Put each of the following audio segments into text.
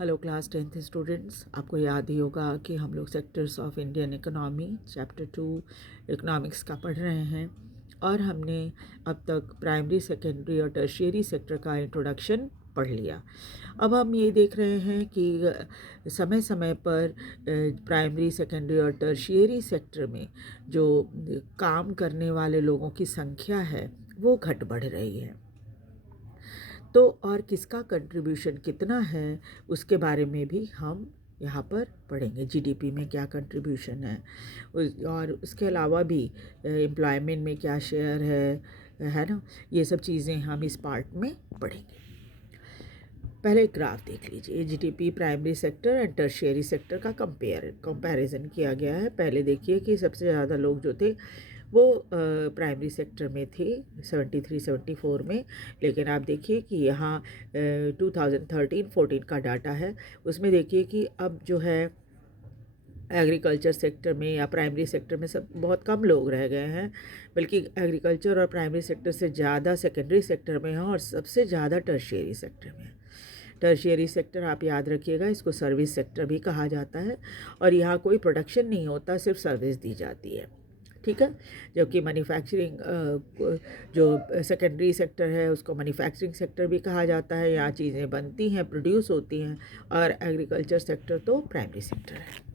Hello class 10th students, आपको याद ही होगा कि हम लोग sectors of Indian economy chapter 2 economics का पढ़ रहे हैं और हमने अब तक प्राइमरी, सेकेंडरी और टर्शियरी सेक्टर का इंट्रोडक्शन पढ़ लिया। अब हम ये देख रहे हैं कि समय समय पर प्राइमरी, सेकेंडरी और टर्शियरी सेक्टर में जो काम करने वाले लोगों की संख्या है वो घट बढ़ रही है। तो और किसका कंट्रीब्यूशन कितना है उसके बारे में भी हम यहाँ पर पढ़ेंगे। जीडीपी में क्या कंट्रीब्यूशन है और उसके अलावा भी एम्प्लॉयमेंट में क्या शेयर है ना, ये सब चीज़ें हम इस पार्ट में पढ़ेंगे। पहले एक ग्राफ देख लीजिए। GDP primary sector and tertiary sector का कंपैरिजन किया गया है। पहले देखिए कि सबसे ज़्यादा लोग जो थे वो प्राइमरी सेक्टर में थे 73-74 में, लेकिन आप देखिए कि यहाँ 2013-14 का डाटा है, उसमें देखिए कि अब जो है एग्रीकल्चर सेक्टर में या प्राइमरी सेक्टर में सब बहुत कम लोग रह गए हैं, बल्कि एग्रीकल्चर और प्राइमरी सेक्टर से ज़्यादा सेकेंडरी सेक्टर में है और सबसे ज़्यादा टर्शियरी सेक्टर में है। टर्शियरी सेक्टर आप याद रखिएगा, इसको सर्विस सेक्टर भी कहा जाता है और यहाँ कोई प्रोडक्शन नहीं होता, सिर्फ सर्विस दी जाती है, ठीक है। जबकि मैन्युफैक्चरिंग जो सेकेंडरी सेक्टर है उसको मैन्युफैक्चरिंग सेक्टर भी कहा जाता है, यहाँ चीज़ें बनती हैं, प्रोड्यूस होती हैं। और एग्रीकल्चर सेक्टर तो प्राइमरी सेक्टर है।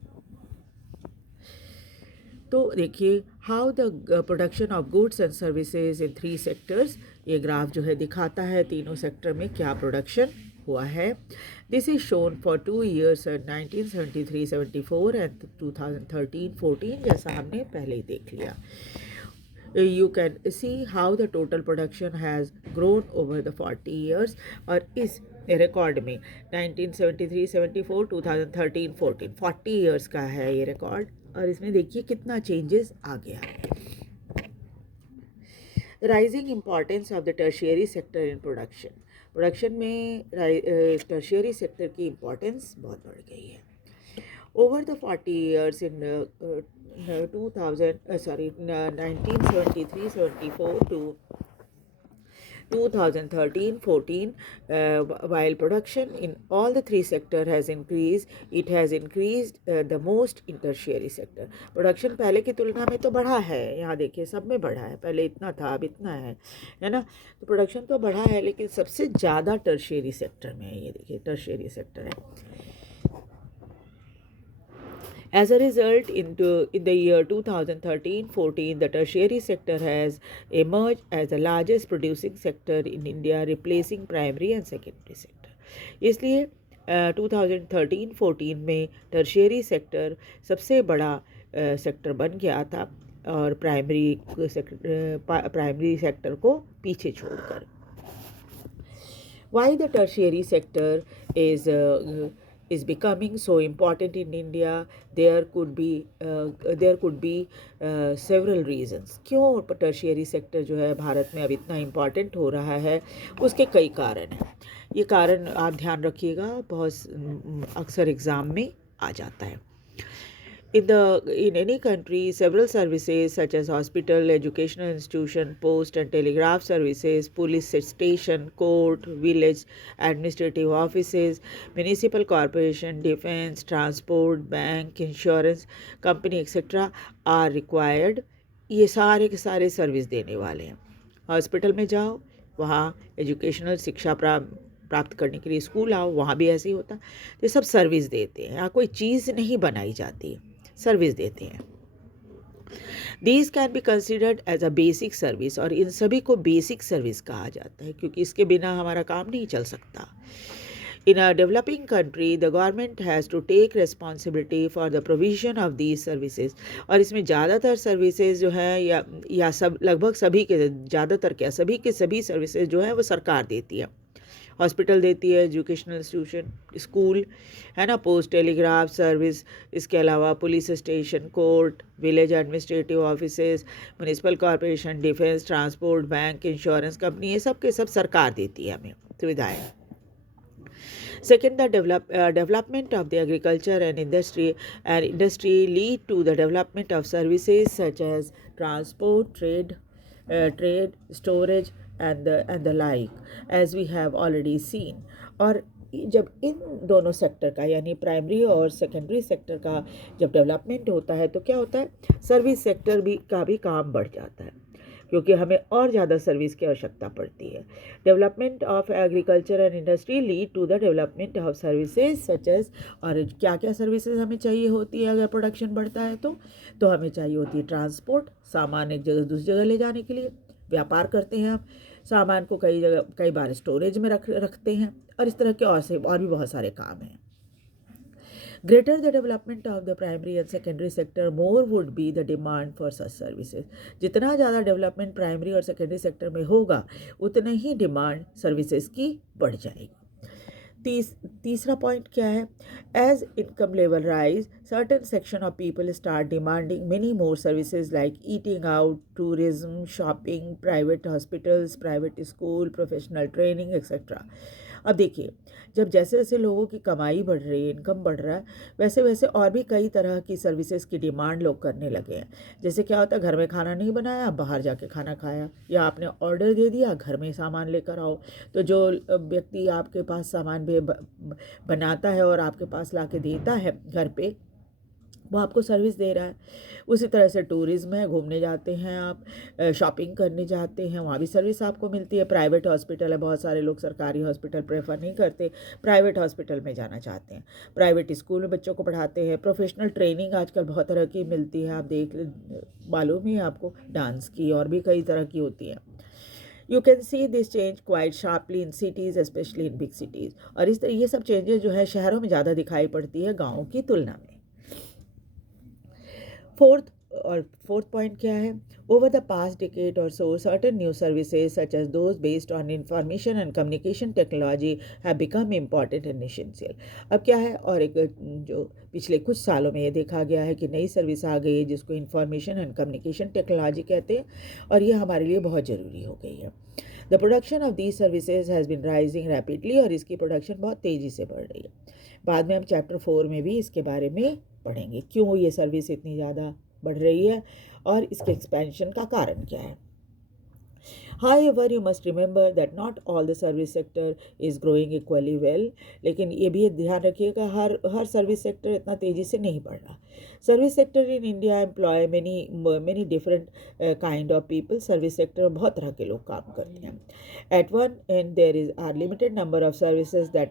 तो देखिए how the production of goods and services in 3 sectors, ये ग्राफ जो है दिखाता है तीनों सेक्टर में क्या प्रोडक्शन हुआ है। This is shown for 2 years 1973-74 and 2013-14, जैसा हमने पहले ही देख लिया। You can see how the total production has grown over the 40 years। और इस रिकॉर्ड में 1973-74, 2013-14 40 years का है ये रिकॉर्ड, और इसमें देखिए कितना चेंजेस आ गया। Rising importance of the tertiary sector in production में टर्शियरी सेक्टर की इम्पॉर्टेंस बहुत बढ़ गई है। Over the 40 years in 1973-74 to 2013-14, while production in all the 3 sectors has increased, it has increased the most in tertiary sector। Production पहले की तुलना में तो बढ़ा है, यहाँ देखिए सब में बढ़ा है, पहले इतना था अब इतना है ना। तो प्रोडक्शन तो बढ़ा है, लेकिन सबसे ज़्यादा टर्शियरी सेक्टर में है, ये देखिए टर्शियरी सेक्टर है। As a result, in the year 2013-14, the tertiary sector has emerged as the largest producing sector in India, replacing primary and secondary sector। इसलिए 2013-14 में टर्शियरी सेक्टर सबसे बड़ा सेक्टर बन गया था और प्राइमरी सेक्टर को पीछे छोड़कर। Why the tertiary sector is becoming so important in India? There could be several reasons। क्यों टर्शियरी सेक्टर जो है भारत में अब इतना इम्पॉर्टेंट हो रहा है, उसके कई कारण हैं। ये कारण आप ध्यान रखिएगा, बहुत अक्सर एग्ज़ाम में आ जाता है। In any country, several services such as hospital, educational institution, post and telegraph services, police station, court, village administrative offices, municipal corporation, defense, transport, bank, insurance company, etc. are required। ये सारे के सारे service देने वाले हैं। Hospital में जाओ, वहाँ एजुकेशनल शिक्षा प्राप्त करने के लिए स्कूल आओ, वहाँ भी ऐसे ही होता। तो सब सर्विस देते हैं, यहाँ कोई चीज़ नहीं बनाई जाती, सर्विस देते हैं। These can be considered as a basic service, और इन सभी को बेसिक सर्विस कहा जाता है, क्योंकि इसके बिना हमारा काम नहीं चल सकता। In a developing country, the government has to take responsibility for the provision of these services। और इसमें ज़्यादातर सर्विसेज जो है या सब लगभग सभी के, ज़्यादातर क्या सभी के सभी सर्विसेज जो है वो सरकार देती है। हॉस्पिटल देती है, एजुकेशनल इंस्टीट्यूशन, स्कूल है ना, पोस्ट टेलीग्राफ सर्विस, इसके अलावा police station, court, village administrative offices, municipal corporation, defence, transport, bank, insurance company, ये सब के सब सरकार देती है हमें सुविधाएँ। Second, the development of the agriculture and industry lead to the development of services such as transport, trade, storage and the like, as we have already seen। और जब इन दोनों सेक्टर का यानी प्राइमरी और सेकेंडरी सेक्टर का जब development होता है तो क्या होता है, सर्विस सेक्टर का भी काम बढ़ जाता है, क्योंकि हमें और ज़्यादा सर्विस की आवश्यकता पड़ती है। Development of agriculture and industry lead to the development of services such as, और क्या क्या सर्विसेज हमें चाहिए होती है अगर प्रोडक्शन बढ़ता है तो हमें चाहिए होती है ट्रांसपोर्ट, सामान एक जगह दूसरी जगह ले जाने के लिए, व्यापार करते हैं हम, सामान को कई बार स्टोरेज में रखते हैं, और इस तरह के और भी बहुत सारे काम हैं। Greater the development of the primary and secondary sector, more would be the demand for such services. जितना ज़्यादा डेवलपमेंट प्राइमरी और सेकेंडरी सेक्टर में होगा उतना ही डिमांड सर्विसेज की बढ़ जाएगी। तीसरा पॉइंट क्या है, as income level rise certain section of people start demanding many more services like eating out, tourism, shopping, private hospitals, private school, professional training etcetera. अब देखिए, जब जैसे जैसे लोगों की कमाई बढ़ रही है, इनकम बढ़ रहा है, वैसे वैसे और भी कई तरह की सर्विसेज की डिमांड लोग करने लगे हैं। जैसे क्या होता है, घर में खाना नहीं बनाया, बाहर जाके खाना खाया, या आपने ऑर्डर दे दिया घर में सामान लेकर आओ, तो जो व्यक्ति आपके पास सामान भी बनाता है और आपके पास ला के देता है घर पे, वो आपको सर्विस दे रहा है। उसी तरह से टूरिज़्म है, घूमने जाते हैं आप, शॉपिंग करने जाते हैं, वहाँ भी सर्विस आपको मिलती है। प्राइवेट हॉस्पिटल है, बहुत सारे लोग सरकारी हॉस्पिटल प्रेफर नहीं करते, प्राइवेट हॉस्पिटल में जाना चाहते हैं। प्राइवेट स्कूल में बच्चों को पढ़ाते हैं। प्रोफेशनल ट्रेनिंग आजकल बहुत तरह की मिलती है, आप मालूम ही है आपको, डांस की और भी कई तरह की होती है। You can see this change quite sharply in cities, specially in big cities. और इस तरह ये सब चेंजेस जो है शहरों में ज़्यादा दिखाई पड़ती है गाँवों की तुलना में। फोर्थ पॉइंट क्या है, over the past decade or so certain new services such as those based on information and communication technology have become important and essential. अब क्या है, और एक जो पिछले कुछ सालों में ये देखा गया है कि नई सर्विस आ गई है जिसको इंफॉर्मेशन एंड कम्युनिकेशन टेक्नोलॉजी कहते हैं, और ये हमारे लिए बहुत ज़रूरी हो गई है। The production of these services has been rising rapidly, और इसकी प्रोडक्शन बहुत तेज़ी से बढ़ रही है। बाद में हम चैप्टर 4 में भी इसके बारे में पढ़ेंगे, क्यों ये सर्विस इतनी ज़्यादा बढ़ रही है और इसके एक्सपेंशन का कारण क्या है। However, you must remember that not all the service sector is growing equally well. लेकिन ये भी ध्यान रखिएगा, हर सर्विस सेक्टर इतना तेज़ी से नहीं बढ़ रहा। Service sector in India employ many different kind of people. Service sector में बहुत तरह के लोग काम करते हैं। At one end there are limited number of services that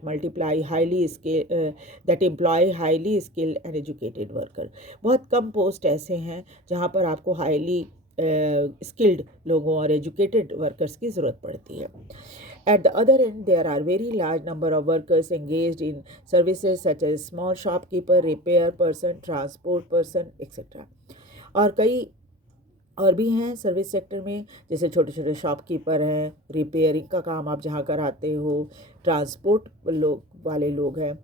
employ highly skilled and educated worker. बहुत कम पोस्ट ऐसे हैं जहाँ पर आपको हाईली स्किल्ड लोगों और एजुकेटेड वर्कर्स की ज़रूरत पड़ती है। At the other end, there are very large number of workers engaged in services such as small shopkeeper, repair person, transport person, etc. और कई और भी हैं सर्विस सेक्टर में, जैसे छोटे छोटे शॉपकीपर हैं, रिपेयरिंग का काम आप जहाँ कराते हो, ट्रांसपोर्ट वाले लोग हैं।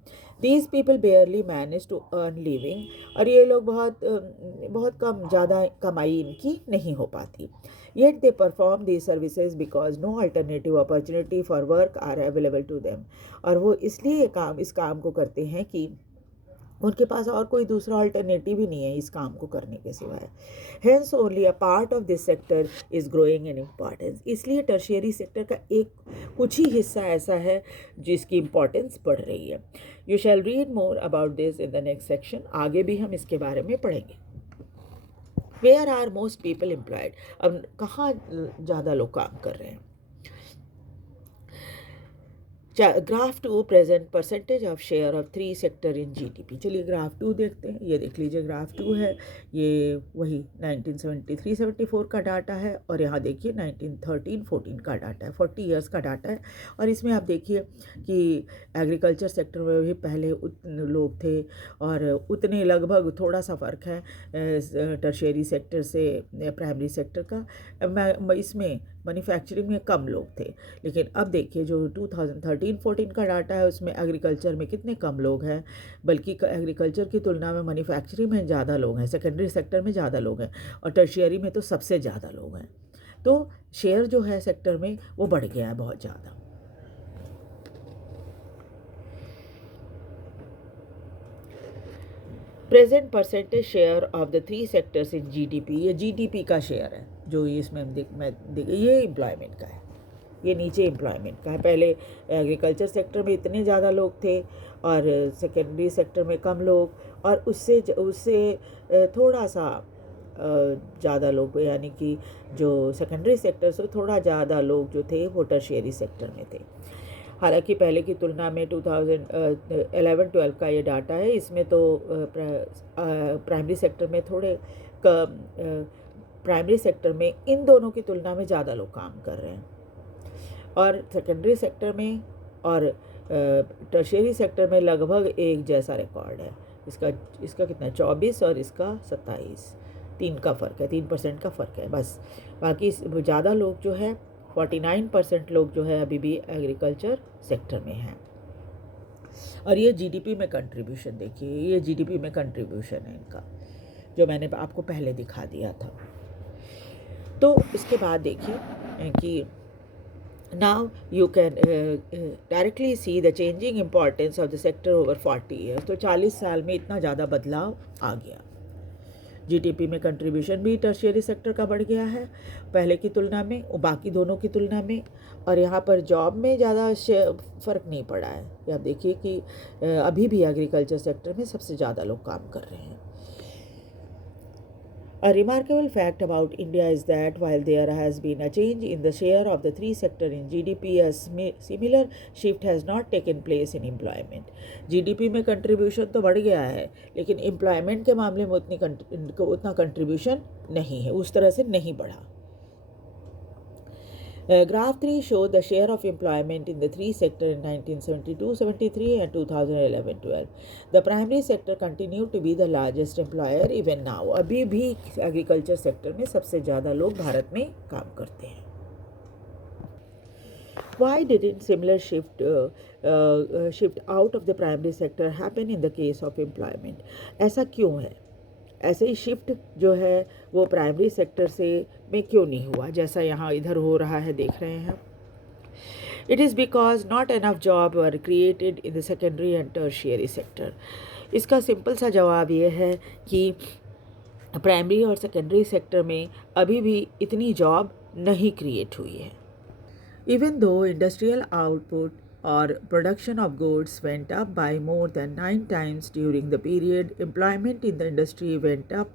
These people barely manage to earn living, और ये लोग बहुत कम, ज़्यादा कमाई इनकी नहीं हो पाती। Yet they perform the services because no alternative opportunity for work are available to them, और वो इसलिए इस काम को करते हैं कि उनके पास और कोई दूसरा अल्टरनेटिव ही नहीं है इस काम को करने के सिवाय। Hence only a part of this sector is growing in importance, इसलिए टर्शियरी सेक्टर का कुछ ही हिस्सा ऐसा है जिसकी इम्पॉर्टेंस बढ़ रही है। You shall read more about this in the next section, आगे भी हम इसके बारे में पढ़ेंगे। Where are most people employed, अब कहाँ ज़्यादा लोग काम कर रहे हैं। Graph 2 present percentage of share of 3 sector in GDP. चलिए ग्राफ 2 देखते हैं। ये देख लीजिए, ग्राफ 2 है, ये वही 1973-74 का डाटा है, और यहाँ देखिए 1913-14 का डाटा है, 40 इयर्स का डाटा है। और इसमें आप देखिए कि एग्रीकल्चर सेक्टर में भी पहले उतने लोग थे, और उतने लगभग, थोड़ा सा फ़र्क है टर्शियरी सेक्टर से प्राइमरी सेक्टर का। इसमें मैन्युफैक्चरिंग में कम लोग थे, लेकिन अब देखिए जो 2013-14 का डाटा है उसमें एग्रीकल्चर में कितने कम लोग हैं, बल्कि एग्रीकल्चर की तुलना में मैन्युफैक्चरिंग में ज़्यादा लोग हैं, सेकेंडरी सेक्टर में ज़्यादा लोग हैं, और टर्शियरी में तो सबसे ज़्यादा लोग हैं। तो शेयर जो है सेक्टर में वो बढ़ गया है बहुत ज़्यादा। Present percentage share of the 3 sectors in GDP, ये जीडीपी का शेयर है जो इसमें ये एम्प्लॉयमेंट का है। ये नीचे एम्प्लॉयमेंट का है। पहले एग्रीकल्चर सेक्टर में इतने ज़्यादा लोग थे और सेकेंडरी सेक्टर में कम लोग, और उससे थोड़ा सा ज़्यादा लोग, यानी कि जो सेकेंडरी सेक्टर से थोड़ा ज़्यादा लोग जो थे वो टर्शियरी सेक्टर में थे। हालांकि पहले की तुलना में 2011-12 का ये डाटा है, इसमें तो प्राइमरी सेक्टर में थोड़े प्राइमरी सेक्टर में इन दोनों की तुलना में ज़्यादा लोग काम कर रहे हैं, और सेकेंडरी सेक्टर में और टर्शियरी सेक्टर में लगभग एक जैसा रिकॉर्ड है। इसका कितना 24 और इसका 27, 3 का फ़र्क है, 3% का फ़र्क है बस। बाकी ज़्यादा लोग जो है 49% लोग जो है अभी भी एग्रीकल्चर सेक्टर में हैं। और ये जीडीपी में कंट्रीब्यूशन देखिए, ये जीडीपी में कंट्रीब्यूशन है इनका, जो मैंने आपको पहले दिखा दिया था। तो इसके बाद देखिए कि now you can directly see the changing importance of the sector over 40 years। तो 40 साल में इतना ज़्यादा बदलाव आ गया। जीडीपी में कंट्रीब्यूशन भी टर्शियरी सेक्टर का बढ़ गया है पहले की तुलना में और बाकी दोनों की तुलना में, और यहाँ पर जॉब में ज़्यादा फ़र्क नहीं पड़ा है। ये आप देखिए कि अभी भी एग्रीकल्चर सेक्टर में सबसे ज़्यादा लोग काम कर रहे हैं। A remarkable fact about India is that while there has been a change in the share of the three sectors in GDP, a similar shift has not taken place in employment। GDP में contribution तो बढ़ गया है, लेकिन employment के मामले में उतना कंट्रीब्यूशन नहीं है, उस तरह से नहीं बढ़ा। Graph 3 shows the share of employment in the three sectors in 1972-73 and 2011-12। The primary sector continued to be the largest employer even now। अभी भी एग्रीकल्चर सेक्टर में सबसे ज़्यादा लोग भारत में काम करते हैं। Why didn't similar shift out of the primary sector happen in the case of employment? ऐसा क्यों है? ऐसे ही शिफ्ट जो है वो प्राइमरी सेक्टर से में क्यों नहीं हुआ, जैसा यहाँ इधर हो रहा है, देख रहे हैं। It is because not enough job were created in the secondary and tertiary sector. इसका सिंपल सा जवाब ये है कि प्राइमरी और सेकेंडरी सेक्टर में अभी भी इतनी जॉब नहीं क्रिएट हुई है। Even though industrial output or production of goods went up by more than 9 times during the period, employment in the industry went up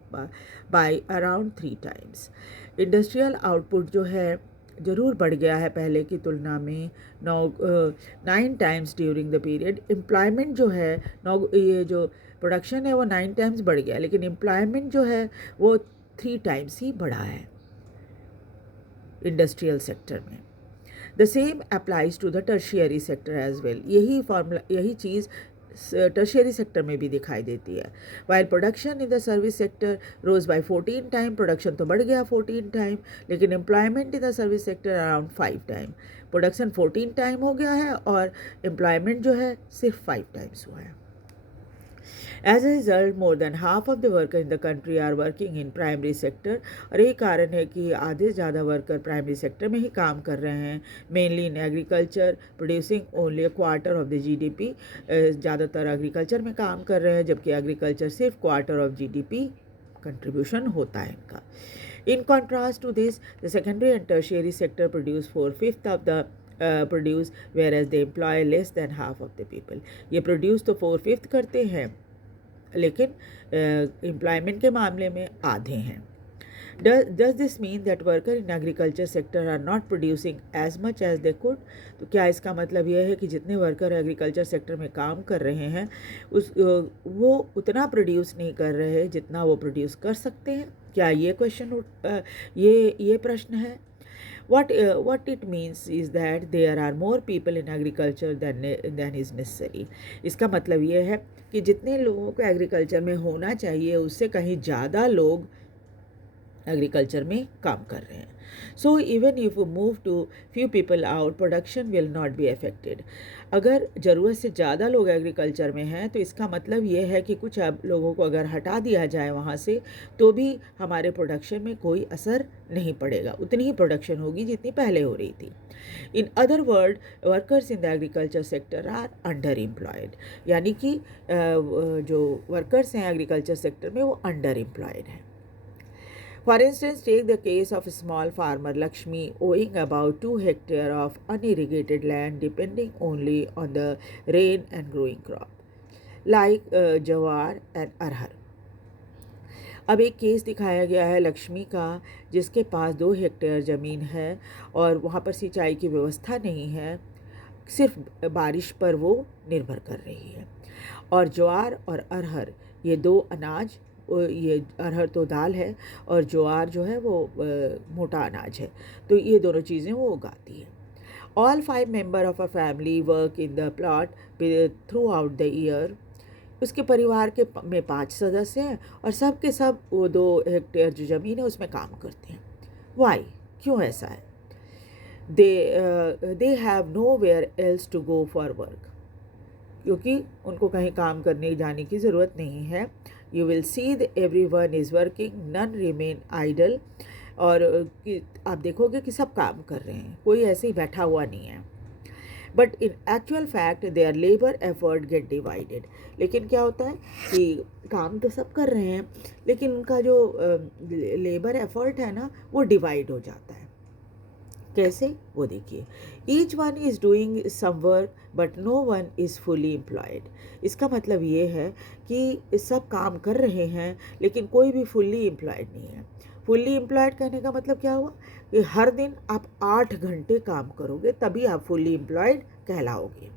by around 3 times। Industrial output जो है ज़रूर बढ़ गया है पहले की तुलना में 9 times during the period. Employment जो है ये जो प्रोडक्शन है वो 9 टाइम्स बढ़ गया, लेकिन एम्प्लॉयमेंट जो है वो 3 टाइम्स ही बढ़ा है इंडस्ट्रियल सेक्टर में। The same applies to the tertiary sector as well। यही चीज़ टर्शियरी सेक्टर में भी दिखाई देती है। While production in the service sector rose by 14 time, production तो बढ़ गया 14 टाइम, लेकिन employment in the service sector around 5 time. Production 14 time हो गया है और एम्प्लॉयमेंट जो है सिर्फ 5 टाइम्स हुआ है। As a result, more than half of the workers in the country are working in primary sector। और यही कारण है कि आधे से ज़्यादा वर्कर प्राइमरी सेक्टर में ही काम कर रहे हैं, mainly in agriculture producing only a quarter of the GDP. ज़्यादातर एग्रीकल्चर में काम कर रहे हैं, जबकि एग्रीकल्चर सिर्फ क्वार्टर ऑफ जीडीपी कंट्रीब्यूशन होता है इनका। In contrast to this, the secondary and tertiary sector produce 4/5 of the produce, whereas they employ less than half of the people। ये प्रोड्यूस तो 4/5 करते हैं, लेकिन एम्प्लॉयमेंट के मामले में आधे हैं। Does this mean that workers in agriculture sector are not producing as much as they could? तो क्या इसका मतलब यह है कि जितने वर्कर एग्रीकल्चर सेक्टर में काम कर रहे हैं वो उतना प्रोड्यूस नहीं कर रहे हैं जितना वो प्रोड्यूस कर सकते हैं? क्या ये क्वेश्चन ये प्रश्न है? What it means is that there are more people in agriculture than is necessary। इसका मतलब ये है कि जितने लोगों को एग्रीकल्चर में होना चाहिए उससे कहीं ज़्यादा लोग एग्रीकल्चर में काम कर रहे हैं। So even if you move two few people out, production will not be affected. अगर ज़रूरत से ज़्यादा लोग एग्रीकल्चर में हैं तो इसका मतलब ये है कि कुछ लोगों को अगर हटा दिया जाए वहाँ से तो भी हमारे प्रोडक्शन में कोई असर नहीं पड़ेगा, उतनी ही प्रोडक्शन होगी जितनी पहले हो रही थी। In other word, workers in the agriculture sector are under employed, यानी कि जो वर्कर्स हैं एग्रीकल्चर सेक्टर में वो अंडर एम्प्लॉयड हैं। For instance, take the case of small farmer Lakshmi owing about 2 hectares of unirrigated land depending only on the rain and growing crop, like jawar and arhar. अब एक case दिखाया गया है लक्ष्मी का, जिसके पास 2 हेक्टेयर ज़मीन है और वहाँ पर सिंचाई की व्यवस्था नहीं है, सिर्फ बारिश पर वो निर्भर कर रही है। और ज्वार और अरहर, ये 2 अनाज, ये अरहर तो दाल है और ज्वार जो है वो मोटा अनाज है, तो ये दोनों चीज़ें वो उगाती है। All 5 members of a family work in the plot throughout the year. उसके परिवार के में 5 सदस्य हैं और सब के सब वो 2 हेक्टेयर जो ज़मीन है उसमें काम करते हैं। वाई, क्यों ऐसा है? They have nowhere else to go for work, क्योंकि उनको कहीं काम करने जाने की ज़रूरत नहीं है। You will see everyone is working, none remain idle. और आप देखोगे कि सब काम कर रहे हैं, कोई ऐसे ही बैठा हुआ नहीं है। But in actual fact their labour effort get divided. लेकिन क्या होता है कि काम तो सब कर रहे हैं, लेकिन उनका जो लेबर एफर्ट है ना, वो डिवाइड हो जाता है। कैसे, वो देखिए। Each one is doing some work but no one is fully employed. इसका मतलब ये है कि सब काम कर रहे हैं लेकिन कोई भी फुल्ली एम्प्लॉयड नहीं है। फुल्ली एम्प्लॉयड कहने का मतलब क्या हुआ कि हर दिन आप 8 घंटे काम करोगे तभी आप फुल्ली एम्प्लॉयड कहलाओगे।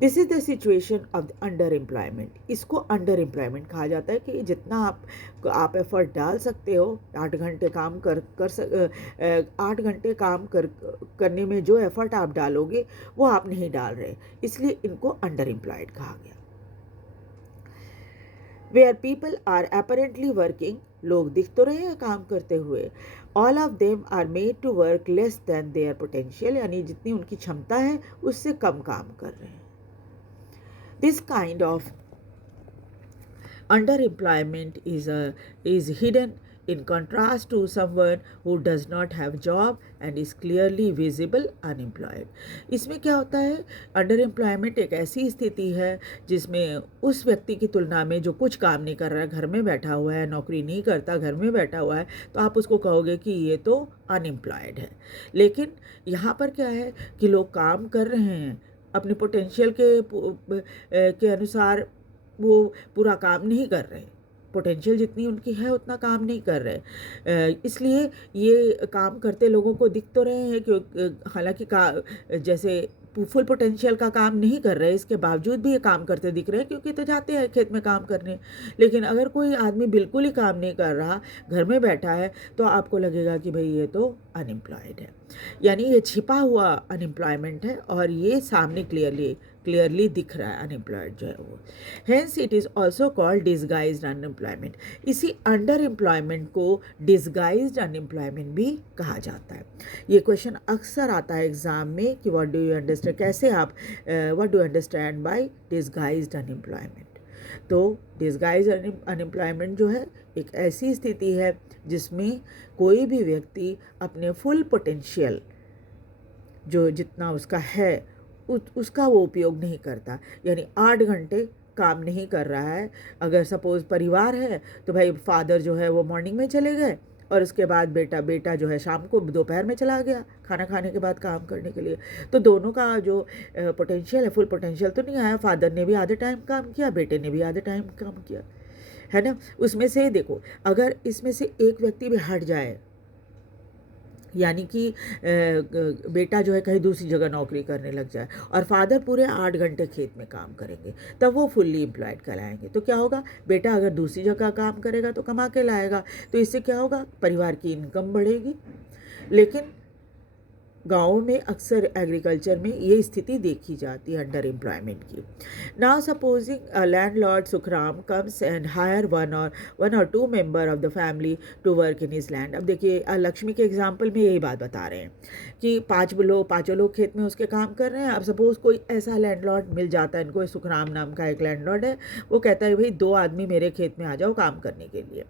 This is the situation of underemployment. इसको अंडर एम्प्लॉयमेंट कहा जाता है कि जितना आप एफर्ट डाल सकते हो, 8 घंटे काम 8 घंटे काम करने में जो एफर्ट आप डालोगे वो आप नहीं डाल रहे, इसलिए इनको अंडर एम्प्लॉयड कहा गया। Where people are apparently working, लोग दिख तो रहे हैं काम करते हुए, all of them are made to work less than their potential, यानी जितनी उनकी क्षमता है उससे कम काम कर रहे हैं। This kind of underemployment is hidden in contrast to someone who does not have job and is clearly visible unemployed. इसमें क्या होता है, अंडर एम्प्लॉयमेंट एक ऐसी स्थिति है जिसमें उस व्यक्ति की तुलना में जो कुछ काम नहीं कर रहा है, घर में बैठा हुआ है, नौकरी नहीं करता, घर में बैठा हुआ है, तो आप उसको कहोगे कि ये तो अनएम्प्लॉयड है। लेकिन यहाँ पर क्या है कि लोग काम कर रहे हैं, अपने पोटेंशियल के अनुसार वो पूरा काम नहीं कर रहे, पोटेंशियल जितनी उनकी है उतना काम नहीं कर रहे। इसलिए ये काम करते लोगों को दिख तो रहे हैं कि हालांकि जैसे फुल पोटेंशियल का काम नहीं कर रहे, इसके बावजूद भी ये काम करते दिख रहे हैं क्योंकि तो जाते हैं खेत में काम करने। लेकिन अगर कोई आदमी बिल्कुल ही काम नहीं कर रहा, घर में बैठा है, तो आपको लगेगा कि भाई ये तो अनएम्प्लॉयड है, यानी ये छिपा हुआ अनएम्प्लॉयमेंट है और ये सामने क्लियरली दिख रहा है अनएम्प्लॉयड जो है वो। Hence it is also called disguised unemployment. इसी अंडर एम्प्लॉयमेंट को डिसगाइज्ड अनएम्प्लॉयमेंट भी कहा जाता है। ये क्वेश्चन अक्सर आता है एग्जाम में कि व्हाट डू यू अंडरस्टैंड, कैसे आप what do understand by disguised unemployment. तो डिसगाइज्ड अनएम्प्लॉयमेंट जो है एक ऐसी स्थिति है जिसमें कोई भी व्यक्ति अपने फुल पोटेंशियल जो जितना उसका है उसका वो उपयोग नहीं करता, यानी 8 घंटे काम नहीं कर रहा है। अगर सपोज़ परिवार है तो भाई फादर जो है वो मॉर्निंग में चले गए और उसके बाद बेटा जो है शाम को दोपहर में चला गया खाना खाने के बाद काम करने के लिए। तो दोनों का जो पोटेंशियल है, फुल पोटेंशियल तो नहीं आया। फादर ने भी आधे टाइम काम किया, बेटे ने भी आधे टाइम काम किया, है ना। उसमें से देखो, अगर इसमें से एक व्यक्ति भी हट जाए, यानी कि बेटा जो है कहीं दूसरी जगह नौकरी करने लग जाए और फादर पूरे 8 घंटे खेत में काम करेंगे, तब वो फुल्ली एम्प्लॉयड कहलाएंगे। तो क्या होगा, बेटा अगर दूसरी जगह काम करेगा तो कमा के लाएगा, तो इससे क्या होगा, परिवार की इनकम बढ़ेगी। लेकिन गाँव में अक्सर एग्रीकल्चर में ये स्थिति देखी जाती है अंडर एम्प्लॉयमेंट की। Now supposing a landlord Sukhram comes and hire one or 2 member of the family to work in his land. अब देखिए लक्ष्मी के एग्जाम्पल में यही बात बता रहे हैं कि पाँचों लोग खेत में उसके काम कर रहे हैं। अब सपोज़ कोई ऐसा लैंडलॉर्ड मिल जाता है इनको, सुखराम नाम का एक लैंडलॉर्ड है, वो कहता है भाई 2 आदमी मेरे खेत में आ जाओ काम करने के लिए।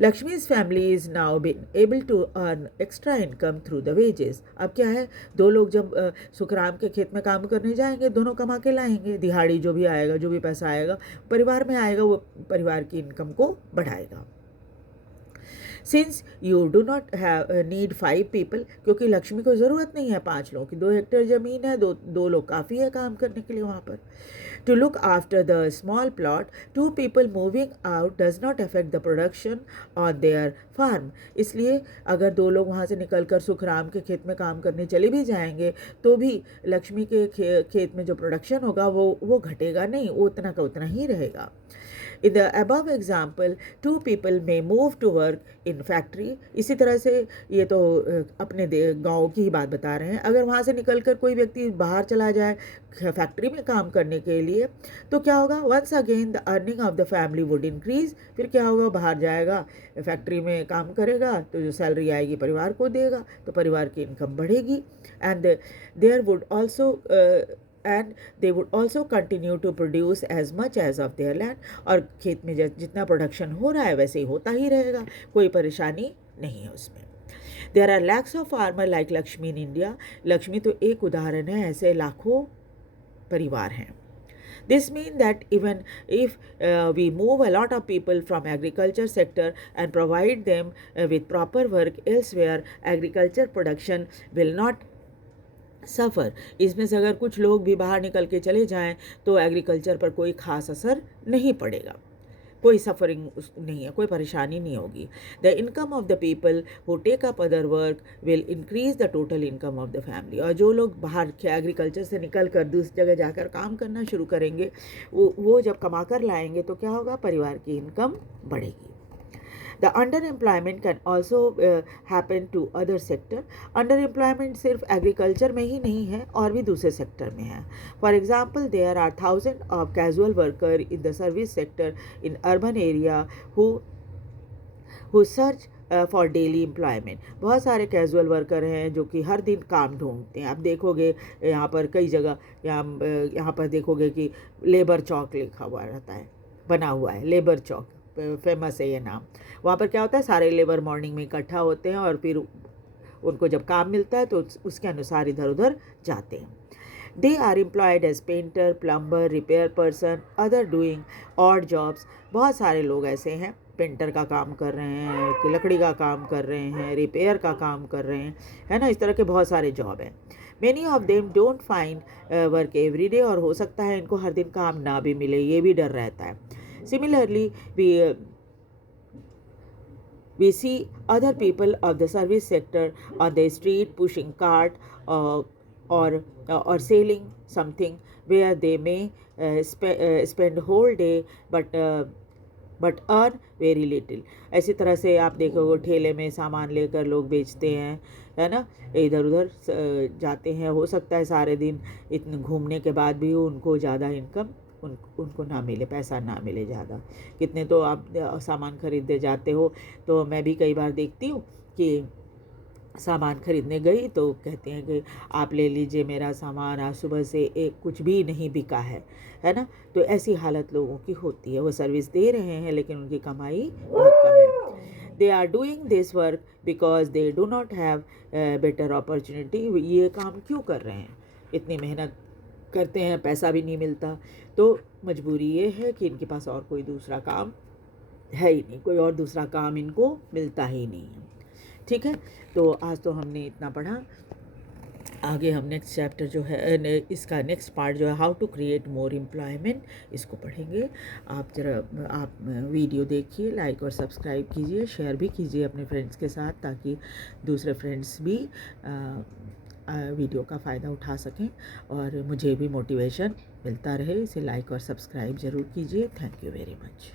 Lakshmi's family is now been able to earn extra income through the wages. अब क्या है, 2 लोग जब सुखराम के खेत में काम करने जाएंगे, दोनों कमा के लाएंगे, दिहाड़ी जो भी आएगा, जो भी पैसा आएगा परिवार में आएगा, वो परिवार की इनकम को बढ़ाएगा। Since you do not have need 5 people, क्योंकि लक्ष्मी को ज़रूरत नहीं है 5 लोगों की, 2 हेक्टेयर ज़मीन है, दो लोग काफ़ी है काम करने के लिए वहाँ पर. To look after the small plot, 2 people moving out does not affect the production on their farm. इसलिए अगर 2 लोग वहाँ से निकलकर सुखराम के खेत में काम करने चले भी जाएंगे तो भी लक्ष्मी के खेत में जो प्रोडक्शन होगा वो घटेगा नहीं, वो उतना का उतना ही रहेगा. In the above example, 2 people may move to work in factory. इसी तरह से ये तो अपने गांव की ही बात बता रहे हैं. अगर वहाँ से निकलकर कोई व्यक्ति बाहर चला जाए फैक्ट्री में काम करने के लिए तो क्या होगा? Once again the earning of the family would increase. फिर क्या होगा? बाहर जाएगा, फैक्ट्री में काम करेगा तो जो सैलरी आएगी परिवार को देगा, तो परिवार की इनकम बढ़ेगी. And there would also and they would also continue to produce as much as of their land. और खेत में जितना प्रोडक्शन हो रहा है वैसे ही होता ही रहेगा, कोई परेशानी नहीं है उसमें. There are lakhs of farmers like Lakshmi in India. Lakshmi तो एक उदाहरण है, ऐसे लाखों परिवार हैं. This means that even if we move a lot of people from agriculture sector and provide them with proper work elsewhere, agriculture production will not सफ़र. इसमें से अगर कुछ लोग भी बाहर निकल के चले जाएं तो एग्रीकल्चर पर कोई ख़ास असर नहीं पड़ेगा, कोई सफरिंग नहीं है, कोई परेशानी नहीं होगी. The income of the people who take up other work will increase the total income of the family. और जो लोग बाहर के एग्रीकल्चर से निकल कर दूसरी जगह जाकर काम करना शुरू करेंगे वो जब कमा कर लाएंगे तो क्या होगा? परिवार की इनकम बढ़ेगी. The underemployment can also happen to other sector. Underemployment सिर्फ एग्रीकल्चर में ही नहीं है और भी दूसरे सेक्टर में है. For example, there are thousands of casual workers in the service sector in urban area who search for daily employment. बहुत सारे कैजुअल वर्कर हैं जो कि हर दिन काम ढूंढते हैं. आप देखोगे यहाँ पर कई जगह, यहाँ पर देखोगे कि लेबर चौक लिखा हुआ रहता है, बना हुआ है लेबर चौक, फेमस है ये नाम. वहाँ पर क्या होता है? सारे लेबर मॉर्निंग में इकट्ठा होते हैं और फिर उनको जब काम मिलता है तो उसके अनुसार इधर उधर जाते हैं. They are employed as painter, plumber, repair person, other doing odd jobs. बहुत सारे लोग ऐसे हैं, पेंटर का काम कर रहे हैं, लकड़ी का काम कर रहे हैं, रिपेयर का काम कर रहे हैं, है ना. इस तरह के बहुत सारे जॉब हैं. Many of them don't find work every day. और हो सकता है इनको हर दिन काम ना भी मिले, ये भी डर रहता है. Similarly, we see other people of the service sector on the street pushing cart or selling something where they may spend whole day but earn very little. ऐसी तरह से आप देखोगे ठेले में सामान लेकर लोग बेचते हैं, है ना, इधर उधर जाते हैं. हो सकता है सारे दिन इतने घूमने के बाद भी उनको ज़्यादा इनकम उनको ना मिले, पैसा ना मिले ज़्यादा. कितने तो आप सामान खरीदने जाते हो तो मैं भी कई बार देखती हूँ कि सामान खरीदने गई तो कहते हैं कि आप ले लीजिए मेरा सामान, आज सुबह से एक कुछ भी नहीं बिका है ना. तो ऐसी हालत लोगों की होती है. वो सर्विस दे रहे हैं लेकिन उनकी कमाई बहुत कम है. They are doing this work because they do not have better opportunity. ये काम क्यों कर रहे हैं? इतनी मेहनत करते हैं, पैसा भी नहीं मिलता, तो मजबूरी ये है कि इनके पास और कोई दूसरा काम है ही नहीं, कोई और दूसरा काम इनको मिलता ही नहीं है. ठीक है, तो आज तो हमने इतना पढ़ा. आगे हम नेक्स्ट चैप्टर जो है, इसका नेक्स्ट पार्ट जो है how to create more employment, इसको पढ़ेंगे. आप वीडियो देखिए, लाइक और सब्सक्राइब कीजिए, शेयर भी कीजिए अपने फ्रेंड्स के साथ ताकि दूसरे फ्रेंड्स भी वीडियो का फ़ायदा उठा सकें और मुझे भी मोटिवेशन मिलता रहे. इसे लाइक और सब्सक्राइब ज़रूर कीजिए. Thank you very much.